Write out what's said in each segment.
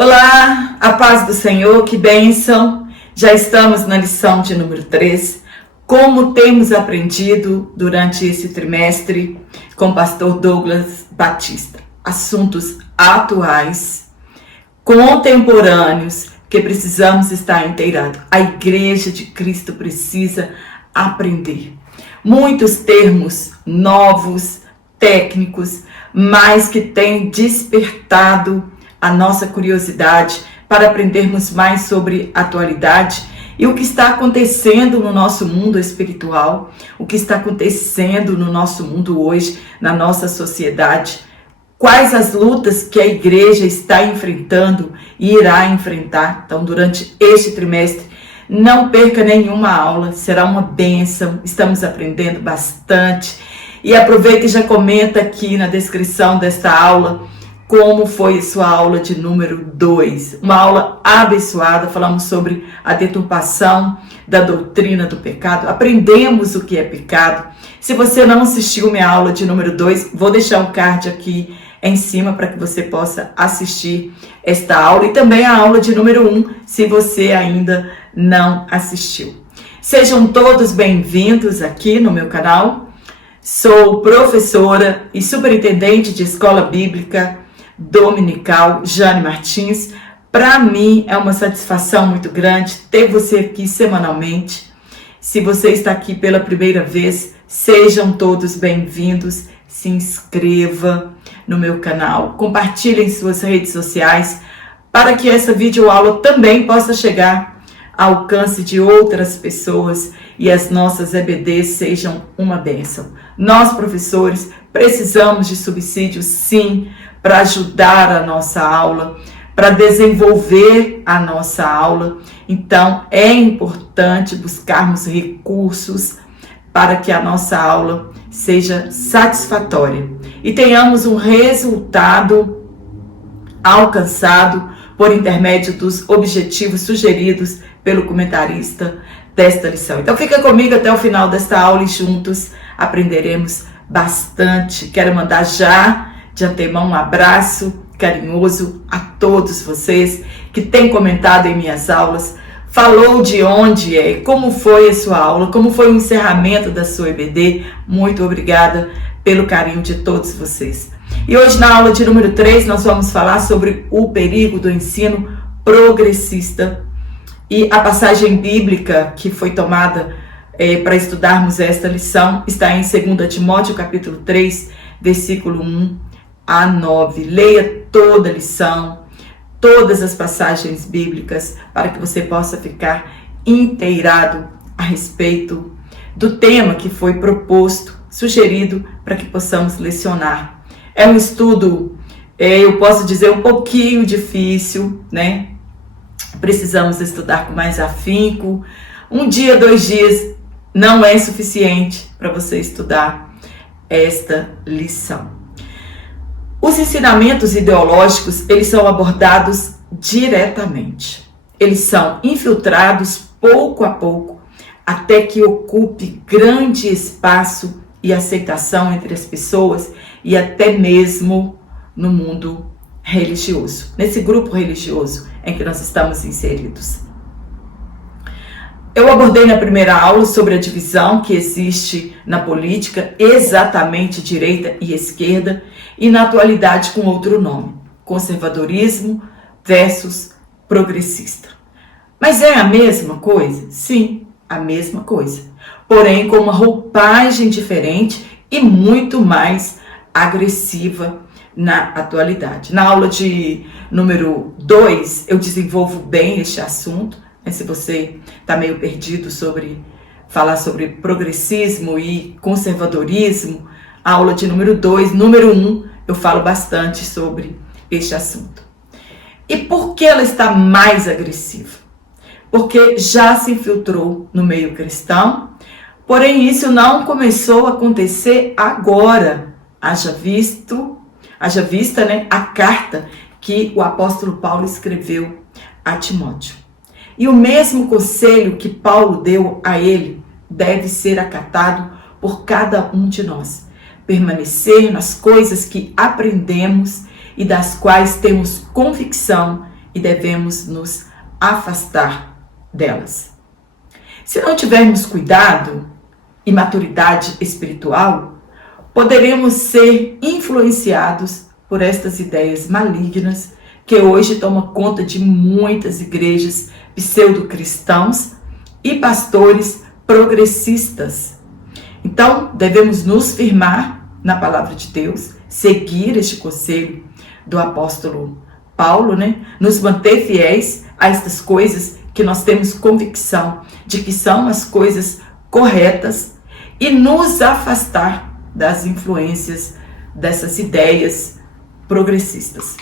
Olá, a paz do Senhor, que bênção! Já estamos na lição de número 3. Como temos aprendido durante esse trimestre com o pastor Douglas Batista. Assuntos atuais, contemporâneos, que precisamos estar inteirados. A Igreja de Cristo precisa aprender. Muitos termos novos, técnicos, mas que têm despertado a nossa curiosidade para aprendermos mais sobre a atualidade e o que está acontecendo no nosso mundo espiritual, o que está acontecendo no nosso mundo hoje, na nossa sociedade, quais as lutas que a igreja está enfrentando e irá enfrentar. Então, durante este trimestre, não perca nenhuma aula, será uma bênção, estamos aprendendo bastante. E aproveita e já comenta aqui na descrição desta aula como foi a sua aula de número 2. Uma aula abençoada, falamos sobre a deturpação da doutrina do pecado, aprendemos o que é pecado. Se você não assistiu minha aula de número 2, vou deixar um card aqui em cima para que você possa assistir esta aula e também a aula de número 1, se você ainda não assistiu. Sejam todos bem-vindos aqui no meu canal. Sou professora e superintendente de escola bíblica dominical, Jane Martins. Para mim é uma satisfação muito grande ter você aqui semanalmente. Se você está aqui pela primeira vez, sejam todos bem-vindos. Se inscreva no meu canal, compartilhe em suas redes sociais para que essa videoaula também possa chegar ao alcance de outras pessoas e as nossas EBDs sejam uma bênção. Nós, professores, precisamos de subsídios, sim, para ajudar a nossa aula, para desenvolver a nossa aula. Então, é importante buscarmos recursos para que a nossa aula seja satisfatória e tenhamos um resultado alcançado por intermédio dos objetivos sugeridos pelo comentarista desta lição. Então, fica comigo até o final desta aula e juntos aprenderemos bastante. Quero mandar já de antemão um abraço carinhoso a todos vocês que têm comentado em minhas aulas, falou de onde é, como foi a sua aula, como foi o encerramento da sua EBD. Muito obrigada pelo carinho de todos vocês. E hoje na aula de número 3 nós vamos falar sobre o perigo do ensino progressista. E a passagem bíblica que foi tomada para estudarmos esta lição está em 2 Timóteo capítulo 3, versículo 1 a 9. Leia toda a lição, todas as passagens bíblicas, para que você possa ficar inteirado a respeito do tema que foi proposto, sugerido, para que possamos lecionar. É um estudo, eu posso dizer, um pouquinho difícil, né? Precisamos estudar com mais afinco. Um dia, 2 dias não é suficiente para você estudar esta lição. Os ensinamentos ideológicos, eles são abordados diretamente. Eles são infiltrados pouco a pouco, até que ocupe grande espaço e aceitação entre as pessoas e até mesmo no mundo religioso, nesse grupo religioso em que nós estamos inseridos. Eu abordei na primeira aula sobre a divisão que existe na política, exatamente direita e esquerda, e na atualidade com outro nome, conservadorismo versus progressista. Mas é a mesma coisa? Sim, a mesma coisa, porém com uma roupagem diferente e muito mais agressiva na atualidade. Na aula de número 2, eu desenvolvo bem este assunto. Se você está meio perdido sobre falar sobre progressismo e conservadorismo, a aula de número 2, número 1, eu falo bastante sobre este assunto. E por que ela está mais agressiva? Porque já se infiltrou no meio cristão, porém isso não começou a acontecer agora. Haja vista, né, a carta que o apóstolo Paulo escreveu a Timóteo. E o mesmo conselho que Paulo deu a ele deve ser acatado por cada um de nós. Permanecer nas coisas que aprendemos e das quais temos convicção e devemos nos afastar delas. Se não tivermos cuidado e maturidade espiritual, poderemos ser influenciados por estas ideias malignas que hoje tomam conta de muitas igrejas pseudo-cristãos e pastores progressistas. Então, devemos nos firmar na palavra de Deus, seguir este conselho do apóstolo Paulo, nos manter fiéis a estas coisas que nós temos convicção de que são as coisas corretas e nos afastar das influências dessas ideias progressistas.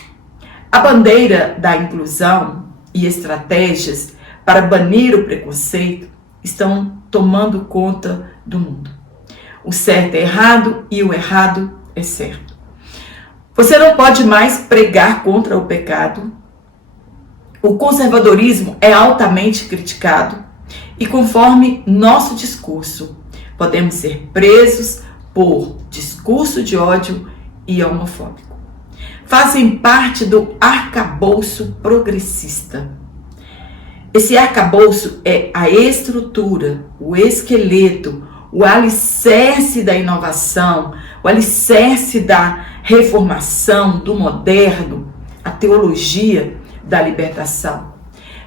A bandeira da inclusão e estratégias para banir o preconceito estão tomando conta do mundo. O certo é errado e o errado é certo. Você não pode mais pregar contra o pecado. O conservadorismo é altamente criticado e, conforme nosso discurso, podemos ser presos por discurso de ódio e homofóbico. Fazem parte do arcabouço progressista. Esse arcabouço é a estrutura, o esqueleto, o alicerce da inovação, o alicerce da reformação, do moderno, a teologia da libertação,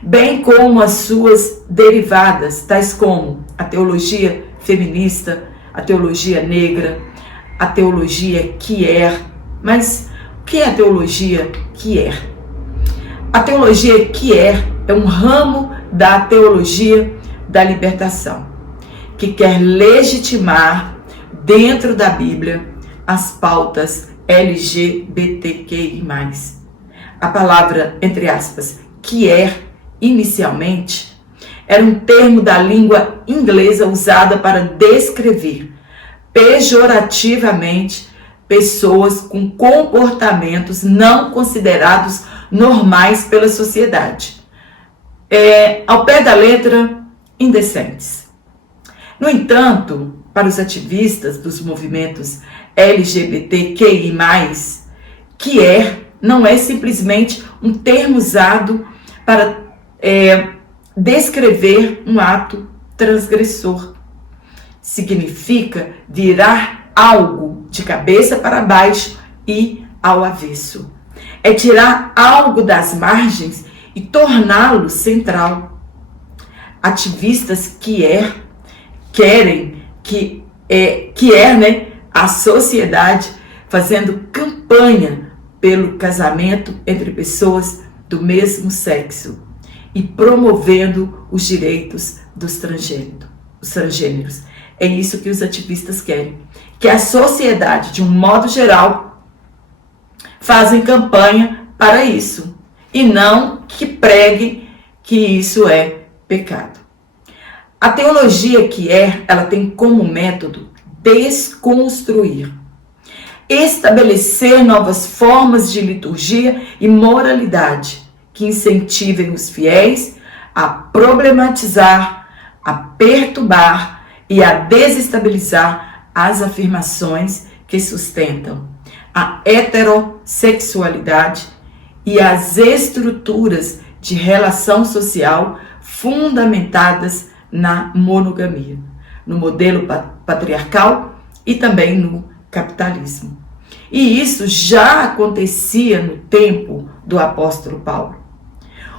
bem como as suas derivadas, tais como a teologia feminista, a teologia negra, a teologia queer. Mas o que é a teologia queer? A teologia queer é um ramo da teologia da libertação, que quer legitimar dentro da Bíblia as pautas LGBTQI+. A palavra, entre aspas, queer, inicialmente, era um termo da língua inglesa usada para descrever pejorativamente pessoas com comportamentos não considerados normais pela sociedade. Ao pé da letra, indecentes. No entanto, para os ativistas dos movimentos LGBTQI+, queer não é simplesmente um termo usado para descrever um ato transgressor. Significa virar algo de cabeça para baixo e ao avesso. É tirar algo das margens e torná-lo central. Ativistas querem a sociedade fazendo campanha pelo casamento entre pessoas do mesmo sexo e promovendo os direitos dos transgêneros. É isso que os ativistas querem. Que a sociedade, de um modo geral, fazem campanha para isso. E não que pregue que isso é pecado. A teologia ela tem como método desconstruir, estabelecer novas formas de liturgia e moralidade que incentivem os fiéis a problematizar, a perturbar e a desestabilizar as afirmações que sustentam a heterossexualidade e as estruturas de relação social fundamentadas na monogamia, no modelo patriarcal e também no capitalismo. E isso já acontecia no tempo do apóstolo Paulo.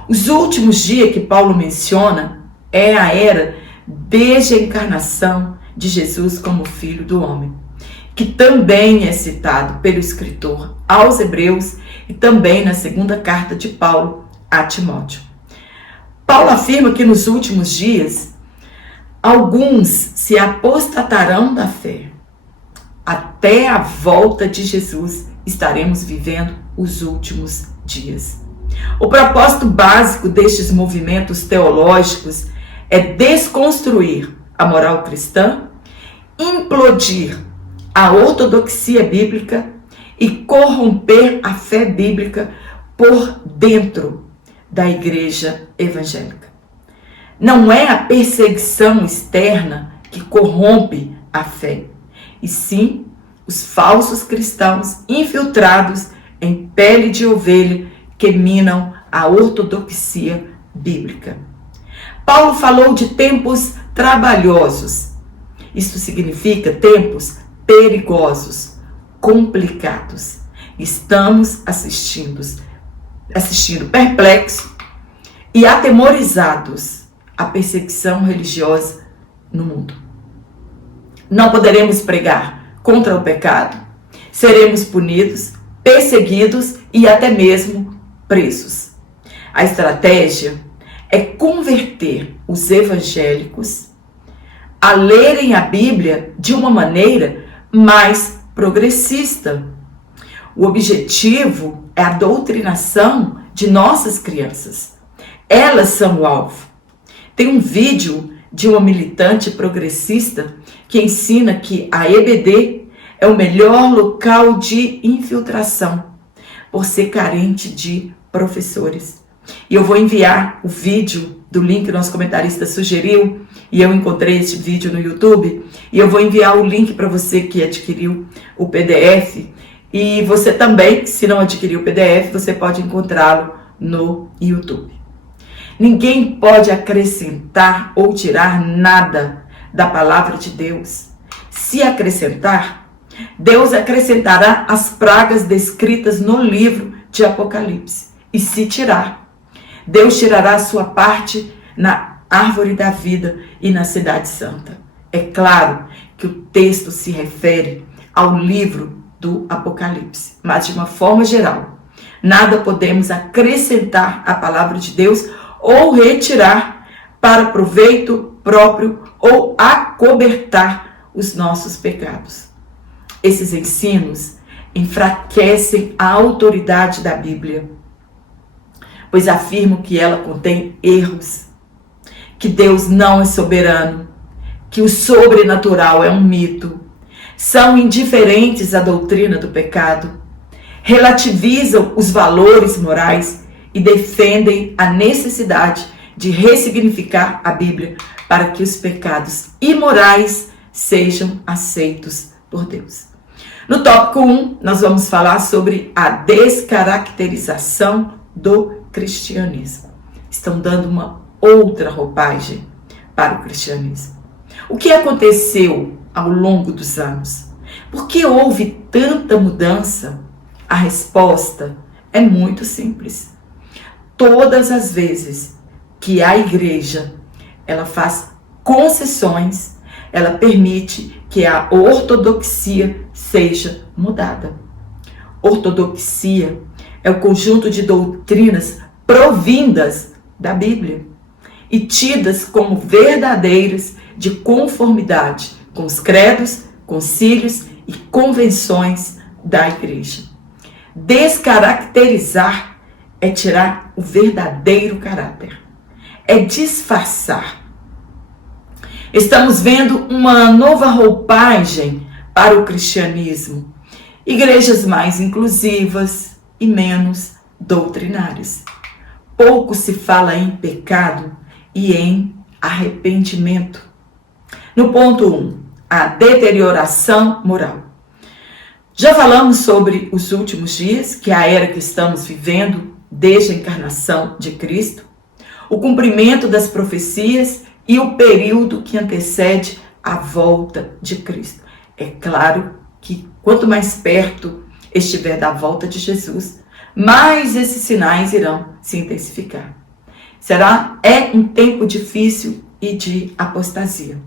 Os últimos dias que Paulo menciona é a era desde a encarnação de Jesus como Filho do Homem, que também é citado pelo escritor aos Hebreus e também na segunda carta de Paulo a Timóteo. Paulo afirma que nos últimos dias alguns se apostatarão da fé. Até a volta de Jesus estaremos vivendo os últimos dias. O propósito básico destes movimentos teológicos é desconstruir a moral cristã, implodir a ortodoxia bíblica e corromper a fé bíblica por dentro da igreja evangélica. Não é a perseguição externa que corrompe a fé, e sim os falsos cristãos infiltrados em pele de ovelha que minam a ortodoxia bíblica. Paulo falou de tempos trabalhosos. Isso significa tempos perigosos, complicados. Estamos assistindo perplexos e atemorizados à perseguição religiosa no mundo. Não poderemos pregar contra o pecado, seremos punidos, perseguidos e até mesmo presos. A estratégia é converter os evangélicos a lerem a Bíblia de uma maneira mais progressista. O objetivo é a doutrinação de nossas crianças. Elas são o alvo. Tem um vídeo de uma militante progressista que ensina que a EBD é o melhor local de infiltração, por ser carente de professores. E eu vou enviar o vídeo do link que o nosso comentarista sugeriu, e eu encontrei esse vídeo no YouTube, e eu vou enviar o link para você que adquiriu o PDF, e você também, se não adquiriu o PDF, você pode encontrá-lo no YouTube. Ninguém pode acrescentar ou tirar nada da palavra de Deus. Se acrescentar, Deus acrescentará as pragas descritas no livro de Apocalipse. E se tirar, Deus tirará a sua parte na árvore da vida e na cidade santa. É claro que o texto se refere ao livro do Apocalipse, mas de uma forma geral, nada podemos acrescentar à palavra de Deus ou retirar para proveito próprio ou acobertar os nossos pecados. Esses ensinos enfraquecem a autoridade da Bíblia, pois afirmam que ela contém erros, que Deus não é soberano, que o sobrenatural é um mito, são indiferentes à doutrina do pecado, relativizam os valores morais e defendem a necessidade de ressignificar a Bíblia para que os pecados imorais sejam aceitos por Deus. No tópico 1, nós vamos falar sobre a descaracterização do cristianismo. Estão dando uma outra roupagem para o cristianismo. O que aconteceu ao longo dos anos? Por que houve tanta mudança? A resposta é muito simples. Todas as vezes que a igreja ela faz concessões, ela permite que a ortodoxia seja mudada. Ortodoxia é o conjunto de doutrinas provindas da Bíblia e tidas como verdadeiras de conformidade com os credos, concílios e convenções da igreja. Descaracterizar é tirar o verdadeiro caráter, é disfarçar. Estamos vendo uma nova roupagem para o cristianismo, igrejas mais inclusivas e menos doutrinárias. Pouco se fala em pecado e em arrependimento. No ponto 1, a deterioração moral. Já falamos sobre os últimos dias, que é a era que estamos vivendo desde a encarnação de Cristo, o cumprimento das profecias e o período que antecede a volta de Cristo. É claro que quanto mais perto estiver da volta de Jesus, mais esses sinais irão se intensificar. É um tempo difícil e de apostasia.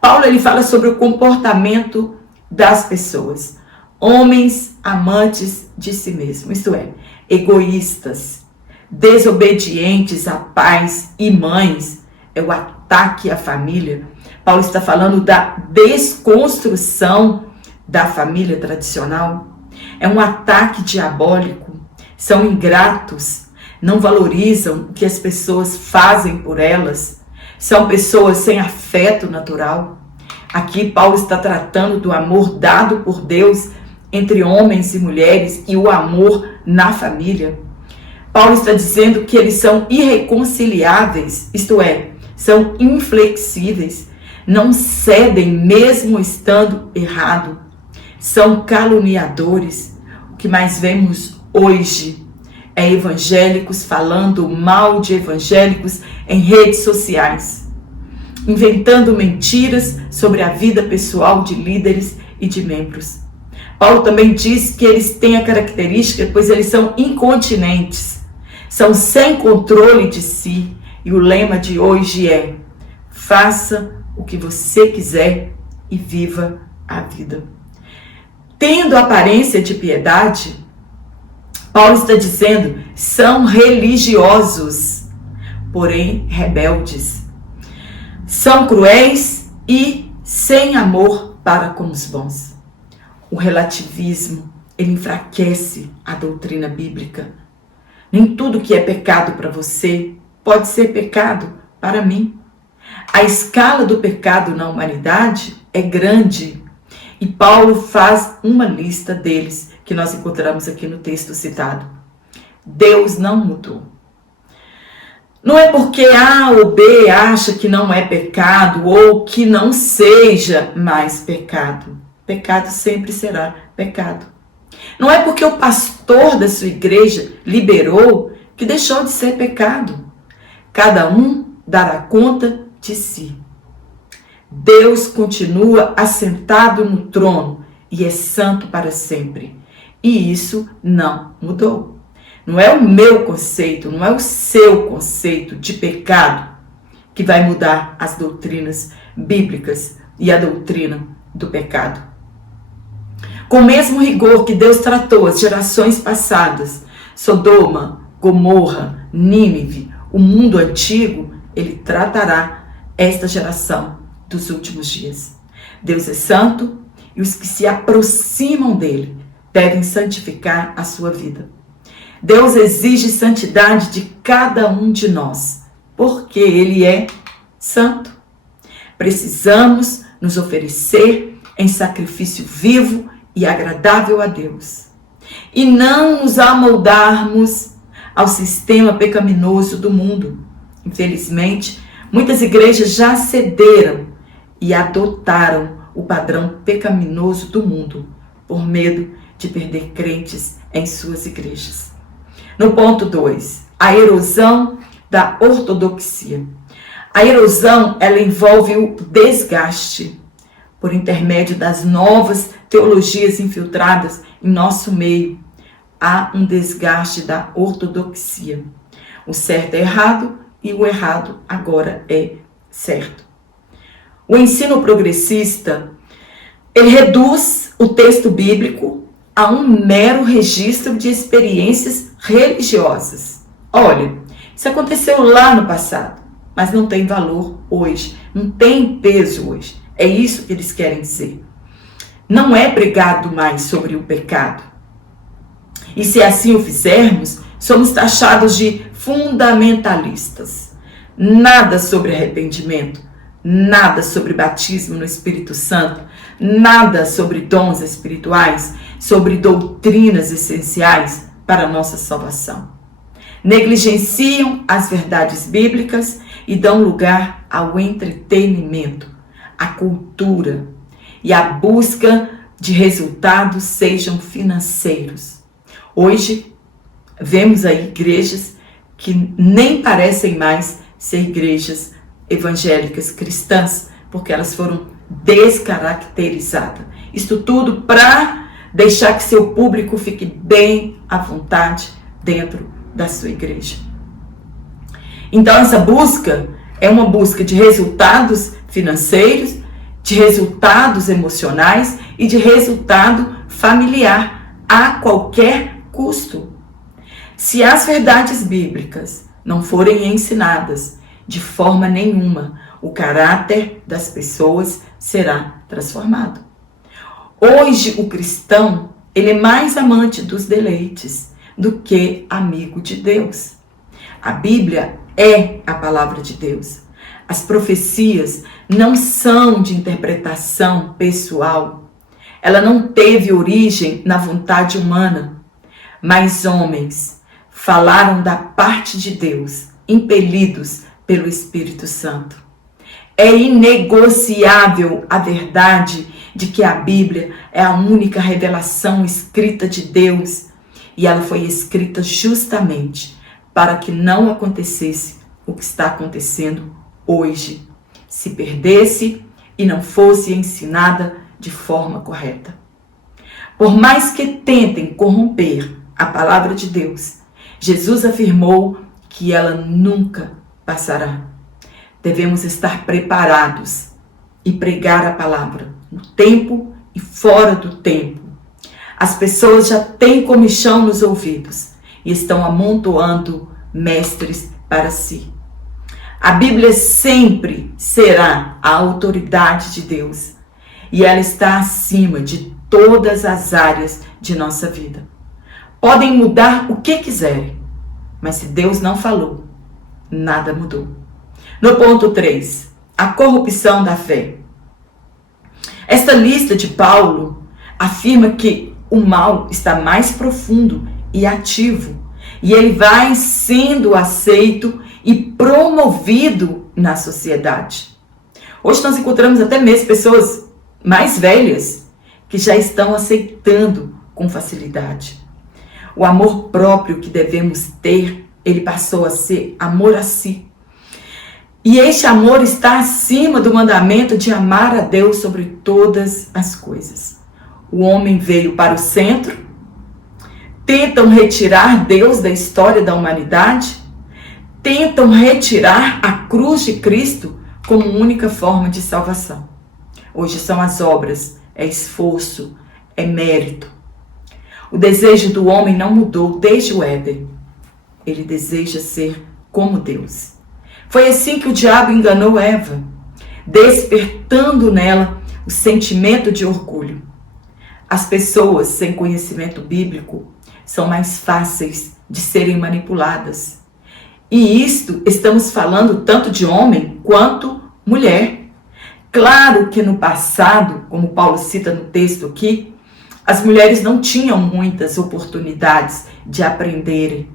Paulo ele fala sobre o comportamento das pessoas. Homens amantes de si mesmo, isto é, egoístas, desobedientes a pais e mães, é o ataque à família. Paulo está falando da desconstrução da família tradicional. É um ataque diabólico. São ingratos, não valorizam o que as pessoas fazem por elas. São pessoas sem afeto natural. Aqui Paulo está tratando do amor dado por Deus entre homens e mulheres e o amor na família. Paulo está dizendo que eles são irreconciliáveis, isto é, são inflexíveis, não cedem mesmo estando errado, são caluniadores. O que mais vemos hoje é evangélicos falando mal de evangélicos em redes sociais, inventando mentiras sobre a vida pessoal de líderes e de membros. Paulo também diz que eles têm a característica, pois eles são incontinentes, são sem controle de si, e o lema de hoje é: faça o que você quiser e viva a vida. Tendo aparência de piedade, Paulo está dizendo, são religiosos, porém rebeldes. São cruéis e sem amor para com os bons. O relativismo, ele enfraquece a doutrina bíblica. Nem tudo que é pecado para você pode ser pecado para mim. A escala do pecado na humanidade é grande e Paulo faz uma lista deles que nós encontramos aqui no texto citado. Deus não mudou. Não é porque A ou B acha que não é pecado ou que não seja mais pecado. Pecado sempre será pecado. Não é porque o pastor da sua igreja liberou que deixou de ser pecado. Cada um dará conta de si. Deus continua assentado no trono e é santo para sempre. E isso não mudou. Não é o meu conceito, não é o seu conceito de pecado que vai mudar as doutrinas bíblicas e a doutrina do pecado. Com o mesmo rigor que Deus tratou as gerações passadas, Sodoma, Gomorra, Nínive, o mundo antigo, ele tratará esta geração dos últimos dias. Deus é santo e os que se aproximam dele devem santificar a sua vida. Deus exige santidade de cada um de nós, porque ele é santo. Precisamos nos oferecer em sacrifício vivo e agradável a Deus, e não nos amoldarmos ao sistema pecaminoso do mundo. Infelizmente, muitas igrejas já cederam e adotaram o padrão pecaminoso do mundo, por medo de perder crentes em suas igrejas. No ponto 2, a erosão da ortodoxia. A erosão, ela envolve o desgaste por intermédio das novas teologias infiltradas em nosso meio. Há um desgaste da ortodoxia. O certo é errado e o errado agora é certo. O ensino progressista, ele reduz o texto bíblico a um mero registro de experiências religiosas. Olha, isso aconteceu lá no passado, mas não tem valor hoje, não tem peso hoje. É isso que eles querem dizer. Não é pregado mais sobre o pecado. E se assim o fizermos, somos taxados de fundamentalistas. Nada sobre arrependimento, nada sobre batismo no Espírito Santo, nada sobre dons espirituais, sobre doutrinas essenciais para a nossa salvação. Negligenciam as verdades bíblicas e dão lugar ao entretenimento, à cultura e à busca de resultados, sejam financeiros. Hoje, vemos aí igrejas que nem parecem mais ser igrejas evangélicas cristãs, porque elas foram descaracterizadas. Isto tudo para deixar que seu público fique bem à vontade dentro da sua igreja. Então, essa busca é uma busca de resultados financeiros, de resultados emocionais e de resultado familiar a qualquer custo. Se as verdades bíblicas não forem ensinadas de forma nenhuma, o caráter das pessoas será transformado. Hoje o cristão, ele é mais amante dos deleites do que amigo de Deus. A Bíblia é a palavra de Deus. As profecias não são de interpretação pessoal. Ela não teve origem na vontade humana, mas homens falaram da parte de Deus, impelidos pelo Espírito Santo. É inegociável a verdade de que a Bíblia é a única revelação escrita de Deus e ela foi escrita justamente para que não acontecesse o que está acontecendo hoje, se perdesse e não fosse ensinada de forma correta. Por mais que tentem corromper a palavra de Deus, Jesus afirmou que ela nunca passará. Devemos estar preparados e pregar a palavra no tempo e fora do tempo. As pessoas já têm comichão nos ouvidos e estão amontoando mestres para si. A Bíblia sempre será a autoridade de Deus e ela está acima de todas as áreas de nossa vida. Podem mudar o que quiserem, mas se Deus não falou, nada mudou. No ponto 3, a corrupção da fé. Esta lista de Paulo afirma que o mal está mais profundo e ativo, e ele vai sendo aceito e promovido na sociedade. Hoje nós encontramos até mesmo pessoas mais velhas que já estão aceitando com facilidade. O amor próprio que devemos ter, ele passou a ser amor a si. E este amor está acima do mandamento de amar a Deus sobre todas as coisas. O homem veio para o centro, tentam retirar Deus da história da humanidade, tentam retirar a cruz de Cristo como única forma de salvação. Hoje são as obras, é esforço, é mérito. O desejo do homem não mudou desde o Éden. Ele deseja ser como Deus. Foi assim que o diabo enganou Eva, despertando nela o sentimento de orgulho. As pessoas sem conhecimento bíblico são mais fáceis de serem manipuladas. E isto estamos falando tanto de homem quanto mulher. Claro que no passado, como Paulo cita no texto aqui, as mulheres não tinham muitas oportunidades de aprenderem.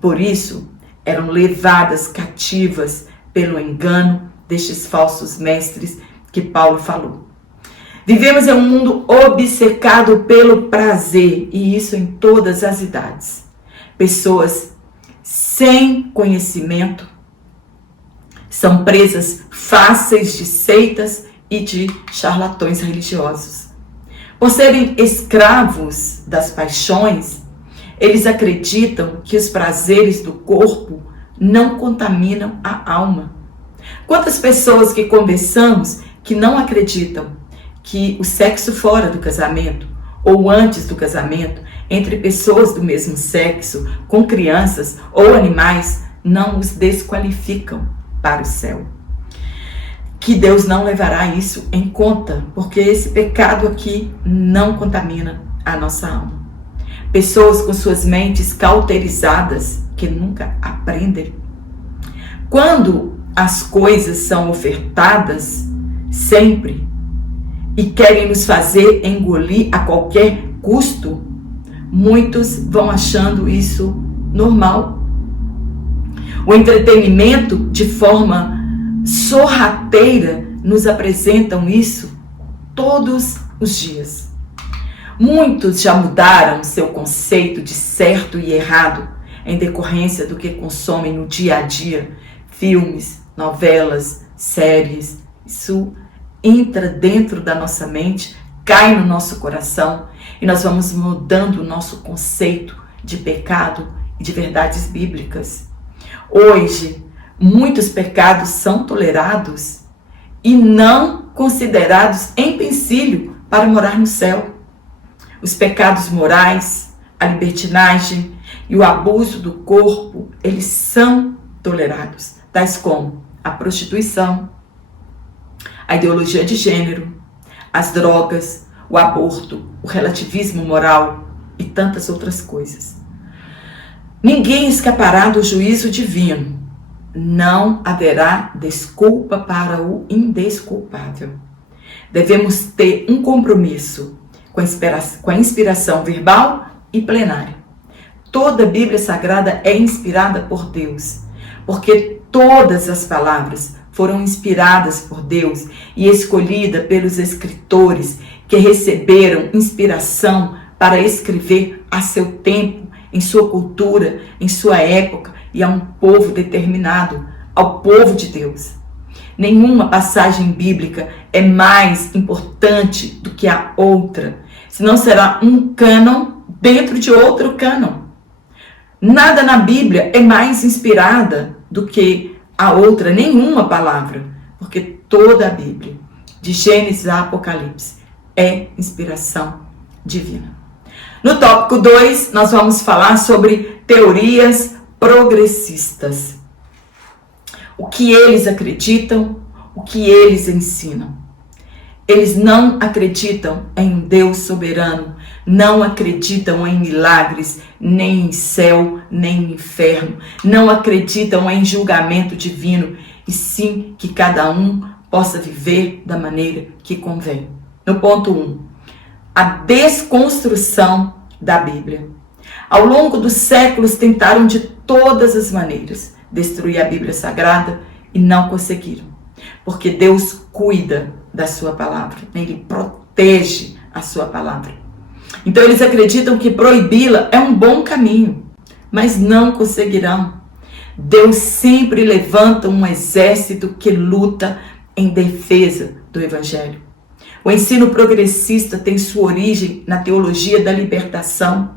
Por isso, eram levadas cativas pelo engano destes falsos mestres que Paulo falou. Vivemos em um mundo obcecado pelo prazer, e isso em todas as idades. Pessoas sem conhecimento são presas fáceis de seitas e de charlatões religiosos. Por serem escravos das paixões, eles acreditam que os prazeres do corpo não contaminam a alma. Quantas pessoas que conversamos que não acreditam que o sexo fora do casamento ou antes do casamento, entre pessoas do mesmo sexo, com crianças ou animais, não os desqualificam para o céu. Que Deus não levará isso em conta, porque esse pecado aqui não contamina a nossa alma. Pessoas com suas mentes cauterizadas que nunca aprendem. Quando as coisas são ofertadas sempre e querem nos fazer engolir a qualquer custo, muitos vão achando isso normal. O entretenimento, de forma sorrateira, nos apresentam isso todos os dias. Muitos já mudaram seu conceito de certo e errado em decorrência do que consomem no dia a dia, filmes, novelas, séries. Isso entra dentro da nossa mente, cai no nosso coração e nós vamos mudando o nosso conceito de pecado e de verdades bíblicas. Hoje, muitos pecados são tolerados e não considerados empecilho para morar no céu. Os pecados morais, a libertinagem e o abuso do corpo, eles são tolerados, tais como a prostituição, a ideologia de gênero, as drogas, o aborto, o relativismo moral e tantas outras coisas. Ninguém escapará do juízo divino. Não haverá desculpa para o indesculpável. Devemos ter um compromisso com a inspiração verbal e plenária. Toda a Bíblia Sagrada é inspirada por Deus, porque todas as palavras foram inspiradas por Deus e escolhidas pelos escritores que receberam inspiração para escrever a seu tempo em sua cultura, em sua época e a um povo determinado, ao povo de Deus. Nenhuma passagem bíblica é mais importante do que a outra, senão será um cânon dentro de outro cânon. Nada na Bíblia é mais inspirada do que a outra, nenhuma palavra, porque toda a Bíblia, de Gênesis a Apocalipse, é inspiração divina. No tópico 2, nós vamos falar sobre teorias progressistas. O que eles acreditam, o que eles ensinam. Eles não acreditam em um Deus soberano, não acreditam em milagres, nem em céu, nem em inferno, não acreditam em julgamento divino, e sim que cada um possa viver da maneira que convém. No ponto 1, a desconstrução da Bíblia. Ao longo dos séculos tentaram de todas as maneiras destruir a Bíblia Sagrada e não conseguiram, porque Deus cuida da sua palavra, Ele protege a sua palavra. Então eles acreditam que proibi-la é um bom caminho, mas não conseguirão. Deus sempre levanta um exército que luta em defesa do Evangelho. O ensino progressista tem sua origem na teologia da libertação.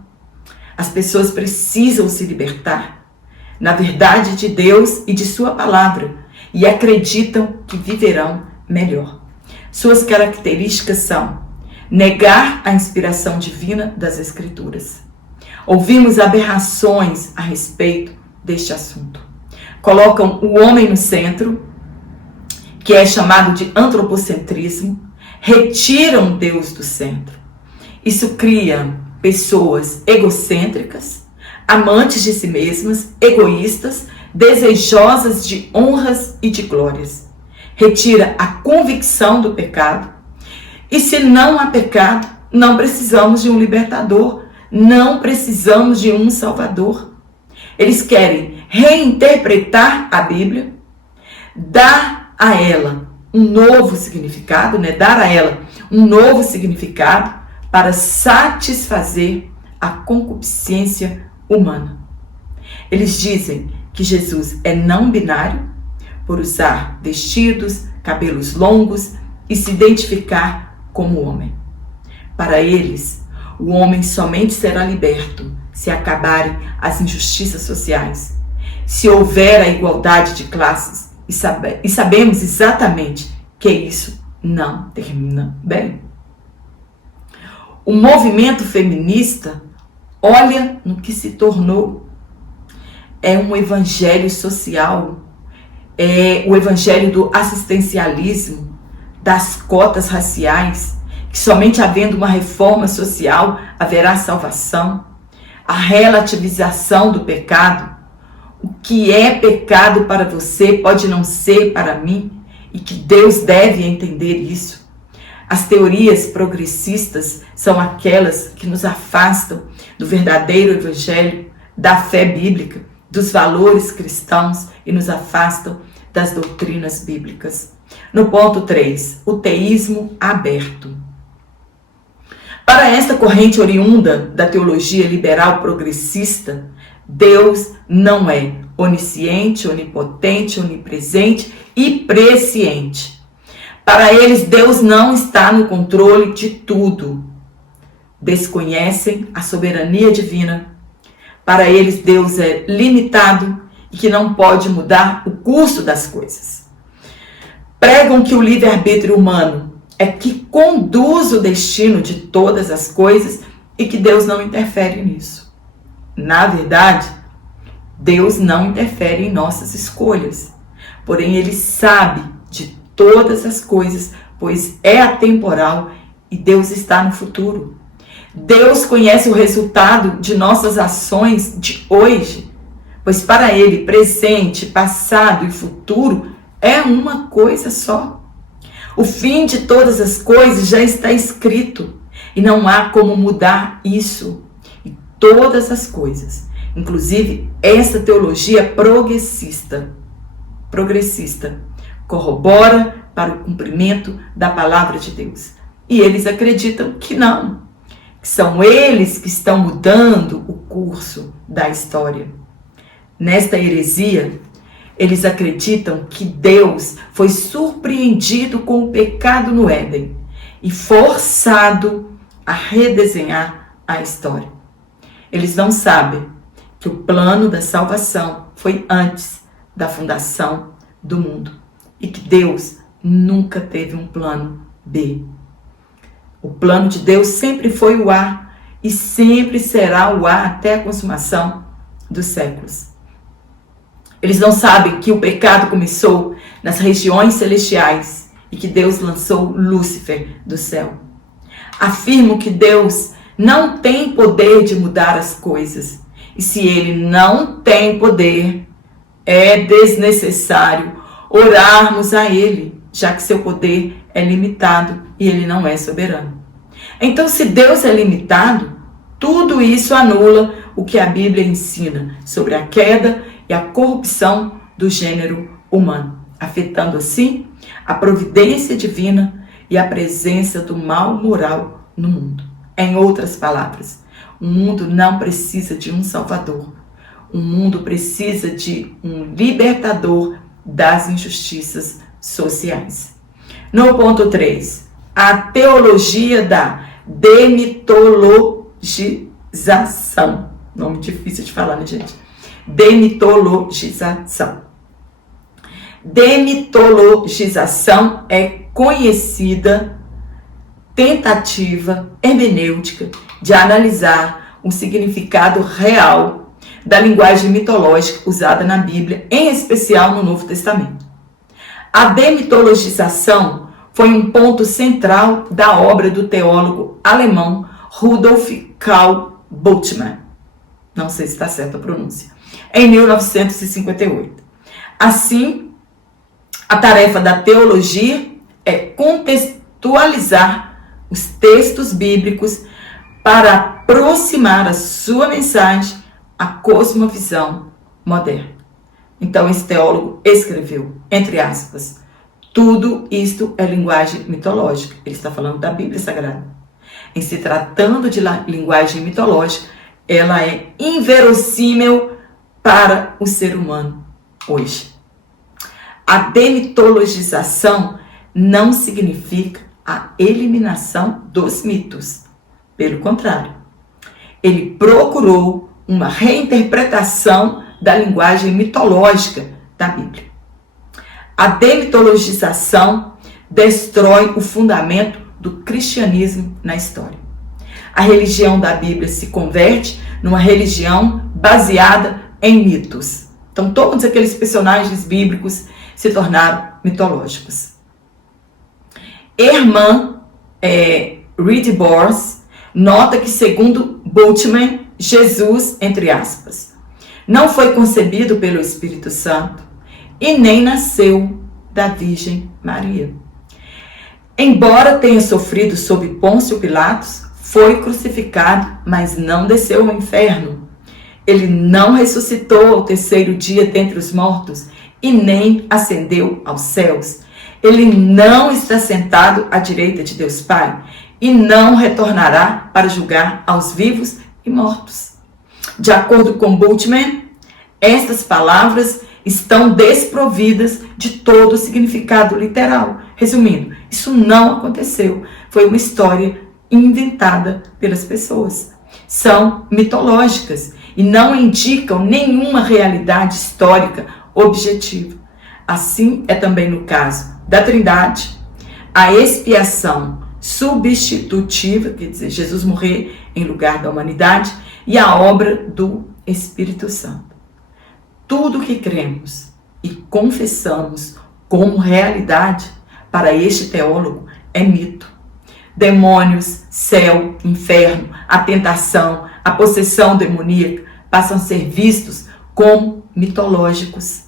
As pessoas precisam se libertar na verdade de Deus e de sua palavra e acreditam que viverão melhor. Suas características são negar a inspiração divina das Escrituras. Ouvimos aberrações a respeito deste assunto. Colocam o homem no centro, que é chamado de antropocentrismo, retiram Deus do centro. Isso cria pessoas egocêntricas, amantes de si mesmas, egoístas, desejosas de honras e de glórias. Retira a convicção do pecado. E se não há pecado, não precisamos de um libertador, não precisamos de um salvador. Eles querem reinterpretar a Bíblia, dar a ela um novo significado, dar a ela um novo significado para satisfazer a concupiscência humana. Eles dizem que Jesus é não binário por usar vestidos, cabelos longos e se identificar como homem. Para eles, o homem somente será liberto se acabarem as injustiças sociais, se houver a igualdade de classes, e sabemos exatamente que isso não termina bem. O movimento feminista olha no que se tornou. É um evangelho social, é o evangelho do assistencialismo, das cotas raciais, que somente havendo uma reforma social haverá salvação, a relativização do pecado. O que é pecado para você pode não ser para mim, e que Deus deve entender isso. As teorias progressistas são aquelas que nos afastam do verdadeiro evangelho, da fé bíblica, dos valores cristãos e nos afastam das doutrinas bíblicas. No ponto 3, o teísmo aberto. Para esta corrente oriunda da teologia liberal progressista, Deus não é onisciente, onipotente, onipresente e presciente. Para eles, Deus não está no controle de tudo. Desconhecem a soberania divina. Para eles, Deus é limitado e que não pode mudar o curso das coisas. Pregam que o livre-arbítrio humano é que conduz o destino de todas as coisas e que Deus não interfere nisso. Na verdade, Deus não interfere em nossas escolhas, porém Ele sabe de todas as coisas, pois é atemporal e Deus está no futuro. Deus conhece o resultado de nossas ações de hoje, pois para Ele presente, passado e futuro é uma coisa só. O fim de todas as coisas já está escrito e não há como mudar isso. E todas as coisas, inclusive essa teologia progressista, corrobora para o cumprimento da palavra de Deus. E eles acreditam que não, que são eles que estão mudando o curso da história. Nesta heresia, eles acreditam que Deus foi surpreendido com o pecado no Éden e forçado a redesenhar a história. Eles não sabem que o plano da salvação foi antes da fundação do mundo e que Deus nunca teve um plano B. O plano de Deus sempre foi o A e sempre será o A até a consumação dos séculos. Eles não sabem que o pecado começou nas regiões celestiais e que Deus lançou Lúcifer do céu. Afirmam que Deus não tem poder de mudar as coisas. E se ele não tem poder, é desnecessário orarmos a ele, já que seu poder é limitado e ele não é soberano. Então, se Deus é limitado, tudo isso anula o que a Bíblia ensina sobre a queda e a corrupção do gênero humano, afetando assim a providência divina e a presença do mal moral no mundo. Em outras palavras, o mundo não precisa de um salvador. O mundo precisa de um libertador das injustiças sociais. No ponto 3, a teologia da demitologização. Nome difícil de falar, né, gente? Demitologização. Demitologização é conhecida tentativa hermenêutica de analisar o significado real da linguagem mitológica usada na Bíblia, em especial no Novo Testamento. A demitologização foi um ponto central da obra do teólogo alemão Rudolf Karl Bultmann. Não sei se está certa a pronúncia. Em 1958. Assim, a tarefa da teologia é contextualizar os textos bíblicos para aproximar a sua mensagem à cosmovisão moderna. Então, esse teólogo escreveu, entre aspas, tudo isto é linguagem mitológica. Ele está falando da Bíblia Sagrada. Em se tratando de linguagem mitológica, ela é inverossímil para o ser humano hoje. A demitologização não significa a eliminação dos mitos. Pelo contrário, ele procurou uma reinterpretação da linguagem mitológica da Bíblia. A demitologização destrói o fundamento do cristianismo na história. A religião da Bíblia se converte numa religião baseada em mitos. Então, todos aqueles personagens bíblicos se tornaram mitológicos. Hermann Ridbors nota que, segundo Bultmann, Jesus, entre aspas, não foi concebido pelo Espírito Santo e nem nasceu da Virgem Maria. Embora tenha sofrido sob Pôncio Pilatos, foi crucificado, mas não desceu ao inferno. Ele não ressuscitou ao terceiro dia dentre os mortos e nem ascendeu aos céus. Ele não está sentado à direita de Deus Pai e não retornará para julgar aos vivos e mortos. De acordo com Bultmann, estas palavras estão desprovidas de todo o significado literal. Resumindo, isso não aconteceu. Foi uma história inventada pelas pessoas. São mitológicas e não indicam nenhuma realidade histórica objetiva. Assim é também no caso da Trindade, a expiação substitutiva, quer dizer, Jesus morrer em lugar da humanidade, e a obra do Espírito Santo. Tudo que cremos e confessamos como realidade para este teólogo é mito. Demônios, céu, inferno, a tentação, a possessão demoníaca passam a ser vistos como mitológicos.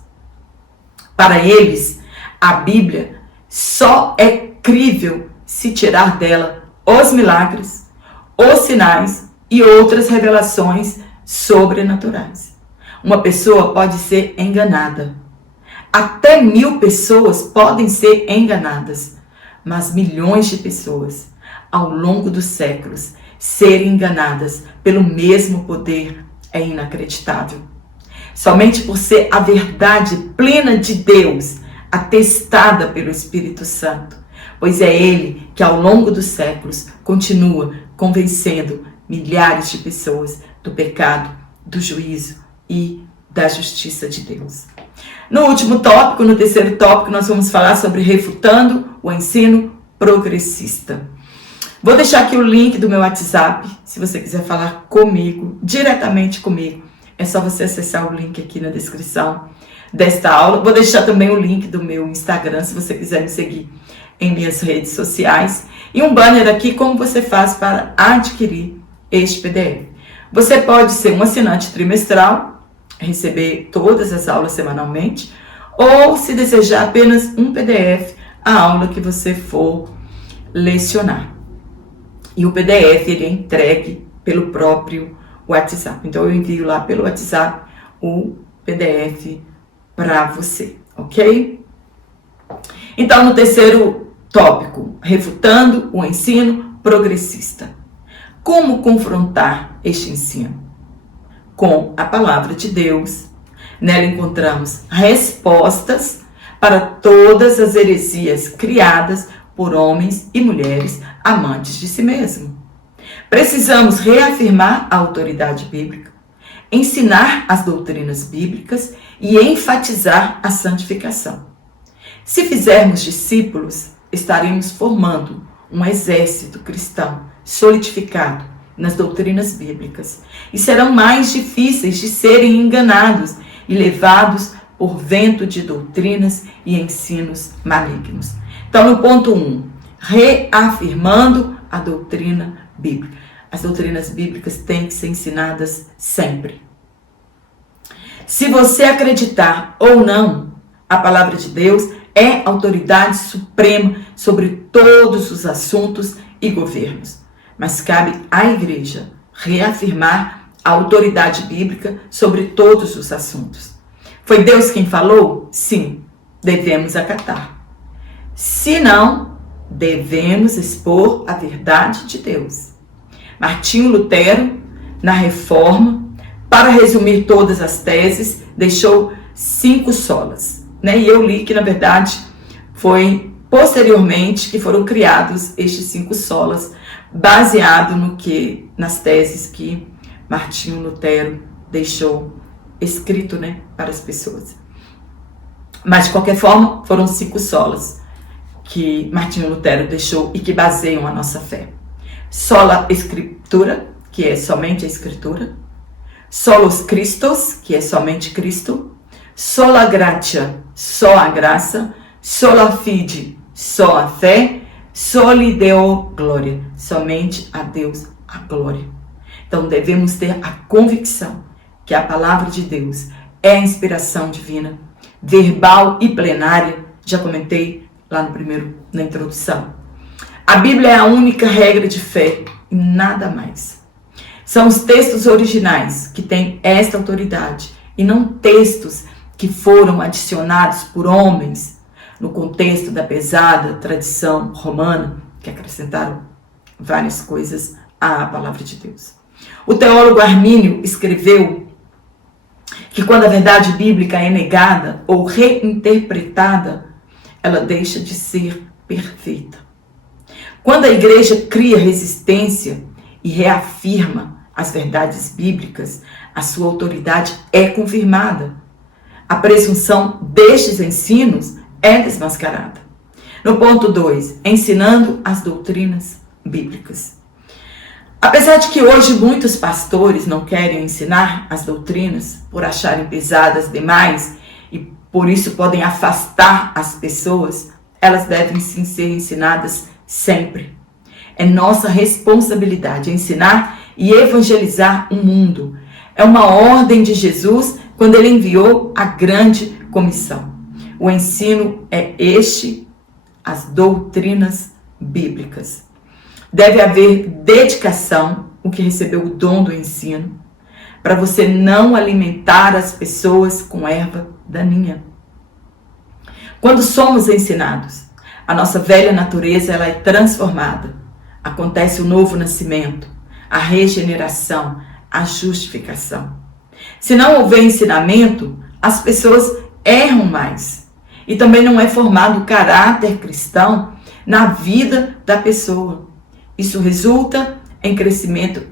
Para eles, a Bíblia só é crível se tirar dela os milagres, os sinais e outras revelações sobrenaturais. Uma pessoa pode ser enganada. Até 1000 pessoas podem ser enganadas, mas milhões de pessoas, ao longo dos séculos, ser enganadas pelo mesmo poder é inacreditável. Somente por ser a verdade plena de Deus, atestada pelo Espírito Santo, pois é Ele que ao longo dos séculos continua convencendo milhares de pessoas do pecado, do juízo e da justiça de Deus. No último tópico, no terceiro tópico, nós vamos falar sobre refutando o ensino progressista. Vou deixar aqui o link do meu WhatsApp, se você quiser falar comigo, diretamente comigo. É só você acessar o link aqui na descrição desta aula. Vou deixar também o link do meu Instagram, se você quiser me seguir em minhas redes sociais. E um banner aqui, como você faz para adquirir este PDF. Você pode ser um assinante trimestral, receber todas as aulas semanalmente, ou se desejar apenas um PDF, a aula que você for lecionar. E o PDF ele é entregue pelo próprio WhatsApp. Então eu envio lá pelo WhatsApp o PDF para você, ok? Então no terceiro tópico, refutando o ensino progressista. Como confrontar este ensino? Com a palavra de Deus. Nela encontramos respostas para todas as heresias criadas por homens e mulheres amantes de si mesmo. Precisamos reafirmar a autoridade bíblica, ensinar as doutrinas bíblicas e enfatizar a santificação. Se fizermos discípulos, estaremos formando um exército cristão solidificado nas doutrinas bíblicas e serão mais difíceis de serem enganados e levados por vento de doutrinas e ensinos malignos. Então, no ponto 1, reafirmando a doutrina bíblica. As doutrinas bíblicas têm que ser ensinadas sempre. Se você acreditar ou não, a palavra de Deus é autoridade suprema sobre todos os assuntos e governos. Mas cabe à igreja reafirmar a autoridade bíblica sobre todos os assuntos. Foi Deus quem falou? Sim, devemos acatar. Se não, devemos expor a verdade de Deus. Martinho Lutero, na Reforma, para resumir todas as teses, deixou 5 solas. E eu li que, na verdade, foi posteriormente que foram criados estes 5 solas, baseado nas teses que Martinho Lutero deixou escrito, para as pessoas. Mas, de qualquer forma, foram 5 solas que Martinho Lutero deixou e que baseiam a nossa fé. Sola Escritura, que é somente a Escritura. Solos Christos, que é somente Cristo. Sola Gratia, só a graça. Sola Fide, só a fé. Soli Deo Glória, somente a Deus a glória. Então devemos ter a convicção que a palavra de Deus é a inspiração divina, verbal e plenária. Já comentei lá na introdução. A Bíblia é a única regra de fé e nada mais. São os textos originais que têm esta autoridade e não textos que foram adicionados por homens no contexto da pesada tradição romana, que acrescentaram várias coisas à palavra de Deus. O teólogo Armínio escreveu que quando a verdade bíblica é negada ou reinterpretada, ela deixa de ser perfeita. Quando a igreja cria resistência e reafirma as verdades bíblicas, a sua autoridade é confirmada. A presunção destes ensinos é desmascarada. No ponto 2, ensinando as doutrinas bíblicas. Apesar de que hoje muitos pastores não querem ensinar as doutrinas por acharem pesadas demais e por isso podem afastar as pessoas, elas devem sim ser ensinadas sempre. É nossa responsabilidade ensinar e evangelizar o mundo. É uma ordem de Jesus quando ele enviou a grande comissão. O ensino é as doutrinas bíblicas. Deve haver dedicação, o que recebeu o dom do ensino, para você não alimentar as pessoas com erva daninha. Quando somos ensinados, a nossa velha natureza ela é transformada. Acontece o novo nascimento. a regeneração, a justificação. Se não houver ensinamento, as pessoas erram mais. E também não é formado o caráter cristão na vida da pessoa. Isso resulta em crescimento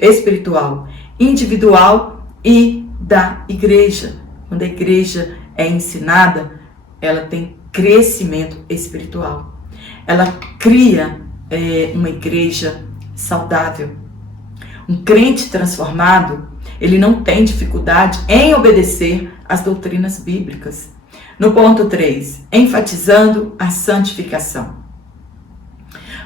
espiritual, individual e da igreja. Quando a igreja é ensinada, ela tem crescimento espiritual. Ela cria uma igreja saudável. Um crente transformado, ele não tem dificuldade em obedecer às doutrinas bíblicas. No ponto 3, enfatizando a santificação.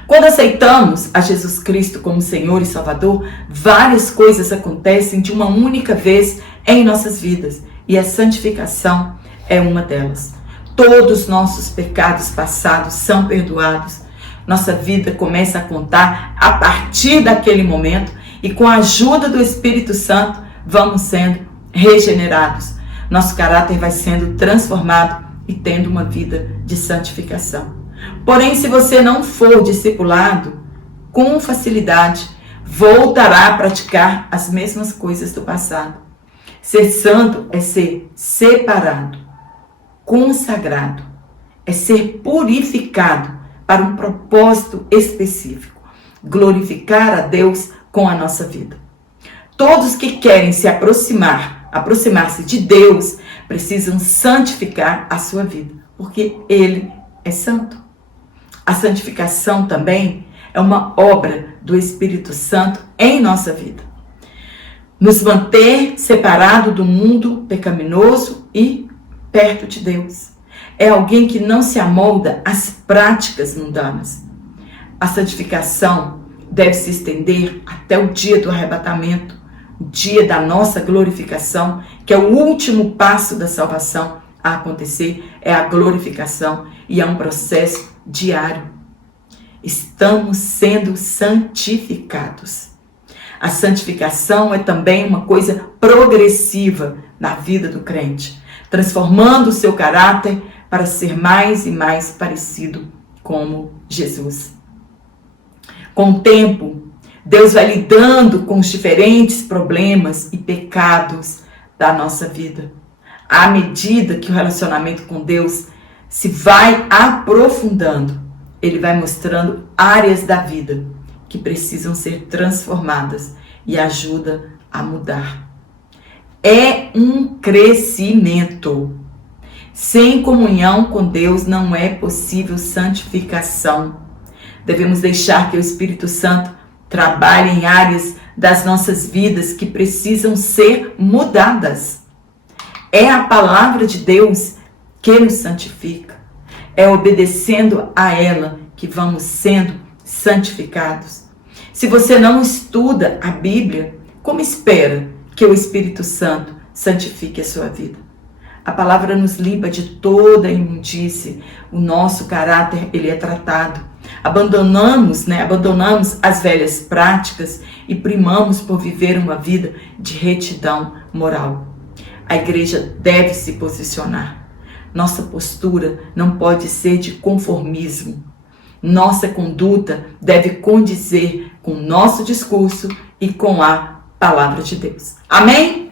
Quando aceitamos a Jesus Cristo como Senhor e Salvador, várias coisas acontecem de uma única vez em nossas vidas. E a santificação é uma delas. Todos os nossos pecados passados são perdoados. Nossa vida começa a contar a partir daquele momento e com a ajuda do Espírito Santo vamos sendo regenerados. Nosso caráter vai sendo transformado e tendo uma vida de santificação. Porém, se você não for discipulado, com facilidade voltará a praticar as mesmas coisas do passado. Ser santo é ser separado, consagrado, é ser purificado para um propósito específico, glorificar a Deus com a nossa vida. Todos que querem se aproximar-se de Deus, precisam santificar a sua vida, porque Ele é santo. A santificação também é uma obra do Espírito Santo em nossa vida. Nos manter separado do mundo pecaminoso e perto de Deus. É alguém que não se amolda às práticas mundanas. A santificação deve se estender até o dia do arrebatamento, o dia da nossa glorificação, que é o último passo da salvação a acontecer, é a glorificação e é um processo diário. Estamos sendo santificados. A santificação é também uma coisa progressiva na vida do crente, transformando o seu caráter para ser mais e mais parecido com Jesus. Com o tempo, Deus vai lidando com os diferentes problemas e pecados da nossa vida. À medida que o relacionamento com Deus se vai aprofundando, Ele vai mostrando áreas da vida que precisam ser transformadas e ajuda a mudar. É um crescimento. Sem comunhão com Deus não é possível santificação. Devemos deixar que o Espírito Santo trabalhe em áreas das nossas vidas que precisam ser mudadas. É a palavra de Deus que nos santifica. É obedecendo a ela que vamos sendo santificados. Se você não estuda a Bíblia, como espera que o Espírito Santo santifique a sua vida? A palavra nos limpa de toda imundície. O nosso caráter, ele é tratado. Abandonamos as velhas práticas e primamos por viver uma vida de retidão moral. A igreja deve se posicionar. Nossa postura não pode ser de conformismo. Nossa conduta deve condizer com o nosso discurso e com a palavra de Deus. Amém?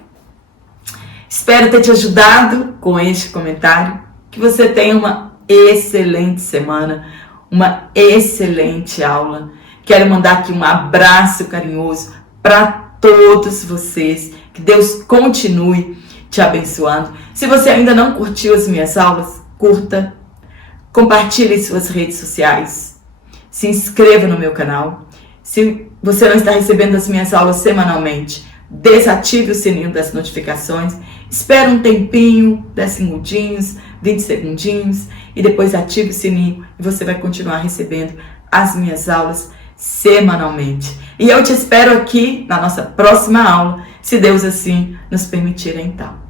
Espero ter te ajudado com este comentário. Que você tenha uma excelente semana, uma excelente aula. Quero mandar aqui um abraço carinhoso para todos vocês. Que Deus continue te abençoando. Se você ainda não curtiu as minhas aulas, curta, compartilhe em suas redes sociais, se inscreva no meu canal. Se você não está recebendo as minhas aulas semanalmente, desative o sininho das notificações, espera um tempinho, 10 segundinhos, 20 segundinhos, e depois ative o sininho e você vai continuar recebendo as minhas aulas semanalmente. E eu te espero aqui na nossa próxima aula, se Deus assim nos permitir então.